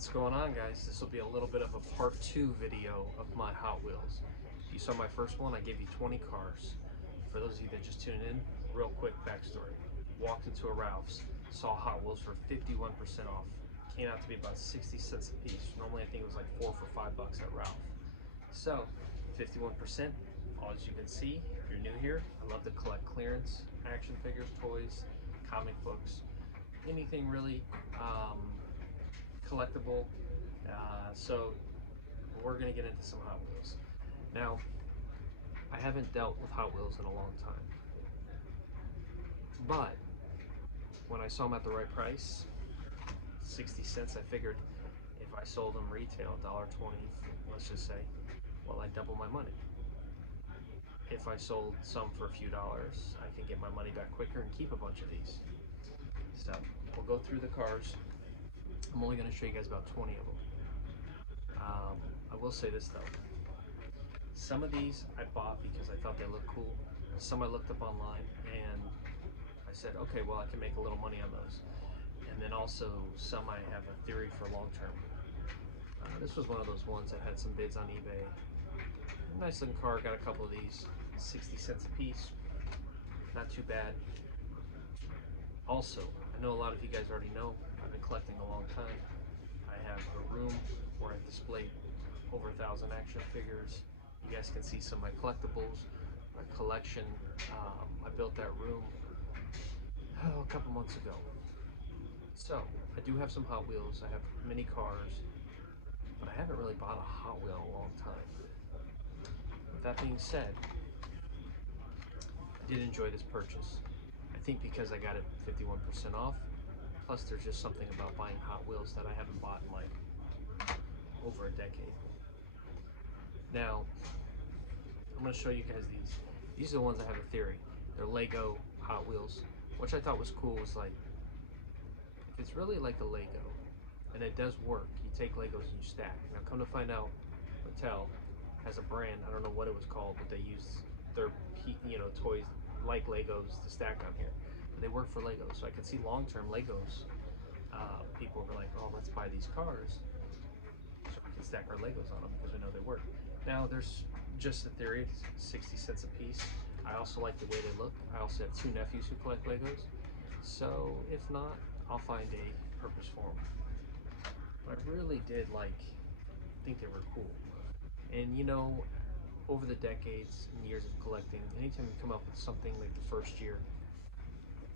What's going on, guys? This will be a little bit of a part 2 video of my Hot Wheels. If you saw my first one, I gave you 20 cars. For those of you that just tuned in, real quick backstory. Walked into a Ralph's, saw Hot Wheels for 51% off. Came out to be about 60 cents a piece. Normally I think it was like 4 for $5 at Ralph. So, 51%, as you can see, if you're new here, I love to collect clearance, action figures, toys, comic books, anything really collectible. So we're gonna get into some Hot Wheels. Now, I haven't dealt with Hot Wheels in a long time, but when I saw them at the right price, 60 cents, I figured if I sold them retail, $1.20, let's just say, well, I'd double my money. If I sold some for a few dollars, I can get my money back quicker and keep a bunch of these. So we'll go through the cars. I'm only going to show you guys about 20 of them. I will say this though, some of these I bought because I thought they looked cool. Some I looked up online and I said, okay, well, I can make a little money on those. And then also some I have a theory for long term. This was one of those ones that had some bids on eBay. Nice looking car, got a couple of these, 60 cents a piece, not too bad. Also, I know a lot of you guys already know, I've been collecting a long time. I have a room where I've displayed over 1,000 action figures. You guys can see some of my collectibles, my collection. I built that room a couple months ago. So, I do have some Hot Wheels, I have many cars, but I haven't really bought a Hot Wheel in a long time. With that being said, I did enjoy this purchase. I think because I got it 51% off, plus there's just something about buying Hot Wheels that I haven't bought in like over a decade. Now, I'm going to show you guys these. These are the ones I have a theory. They're Lego Hot Wheels, which I thought was cool. Was like, if it's really like a Lego, and it does work, you take Legos and you stack. Now come to find out, Mattel has a brand, I don't know what it was called, but they use their toys like Legos to stack on here. But they work for Legos, so I can see long-term Legos. People were like, oh, let's buy these cars so we can stack our Legos on them because we know they work. Now there's just a theory, 60 cents a piece. I also like the way they look. I also have 2 nephews who collect Legos. So if not, I'll find a purpose for them. But I really did think they were cool. And you know, over the decades and years of collecting, anytime you come up with something like the first year,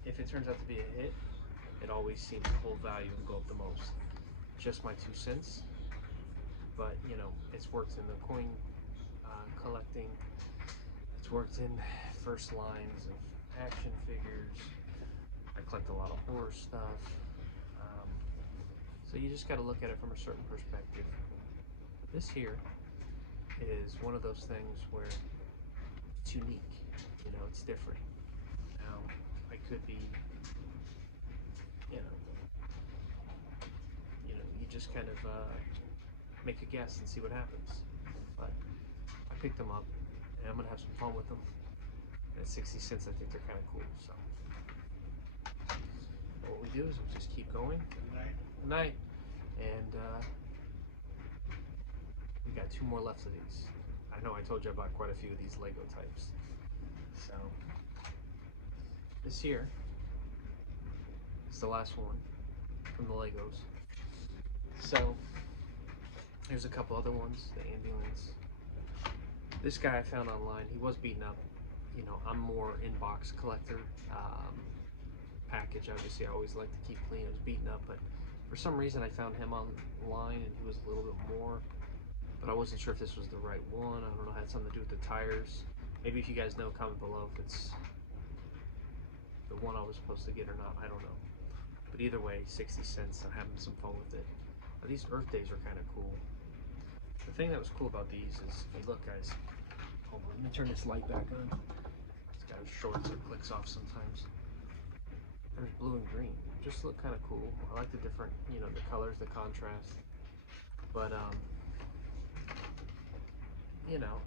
if it turns out to be a hit, it always seems to hold value and go up the most. Just my 2 cents. But you know, it's worked in the coin collecting. It's worked in first lines of action figures. I collect a lot of horror stuff. So you just got to look at it from a certain perspective. This here is one of those things where it's unique. You know, it's different. Now, I could be, you just kind of make a guess and see what happens. But I picked them up, and I'm gonna have some fun with them. And at 60 cents, I think they're kind of cool. So what we do is we just keep going. Good night. And we got 2 more left of these. I know I told you I bought quite a few of these Lego types. So this here is the last one from the Legos. So there's a couple other ones, the ambulance. This guy I found online, he was beaten up. You know, I'm more inbox collector. Package, obviously, I always like to keep clean. It was beaten up, but for some reason I found him online and he was a little bit more, but I wasn't sure if this was the right one. I don't know, it had something to do with the tires. Maybe if you guys know, comment below if it's the one I was supposed to get or not. I don't know. But either way, 60 cents, I'm having some fun with it. Now, these Earth Days are kind of cool. The thing that was cool about these is, hey look guys, hold on, let me turn this light back on. It's got a short so it clicks off sometimes. There's blue and green, just look kind of cool. I like the different, the colors, the contrast. But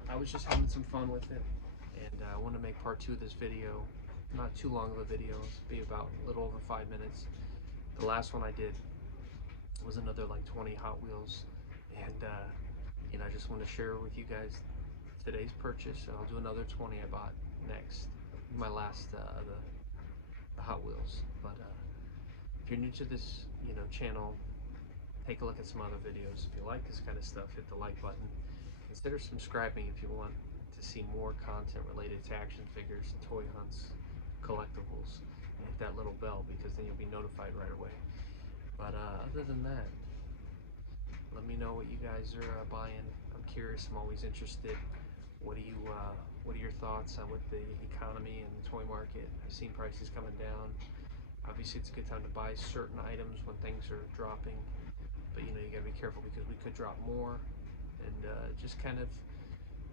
I was just having some fun with it, and I want to make part 2 of this video. Not too long of a video, it'll be about a little over 5 minutes. The last one I did was was another like 20 Hot Wheels, and I just want to share with you guys today's purchase, and I'll do another 20 I bought next, my last the Hot Wheels. But if you're new to this channel, take a look at some other videos. If you like this kind of stuff, hit the like button. Consider subscribing if you want to see more content related to action figures, toy hunts, collectibles. Hit that little bell, because then you'll be notified right away. But other than that, let me know what you guys are buying. I'm curious. I'm always interested. What are your thoughts on with the economy and the toy market? I've seen prices coming down. Obviously, it's a good time to buy certain items when things are dropping, but you gotta be careful, because we could drop more. And just kind of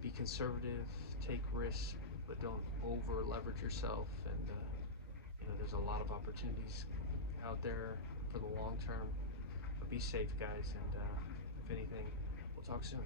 be conservative, take risks, but don't over leverage yourself. And there's a lot of opportunities out there for the long term. But be safe, guys, and if anything, we'll talk soon.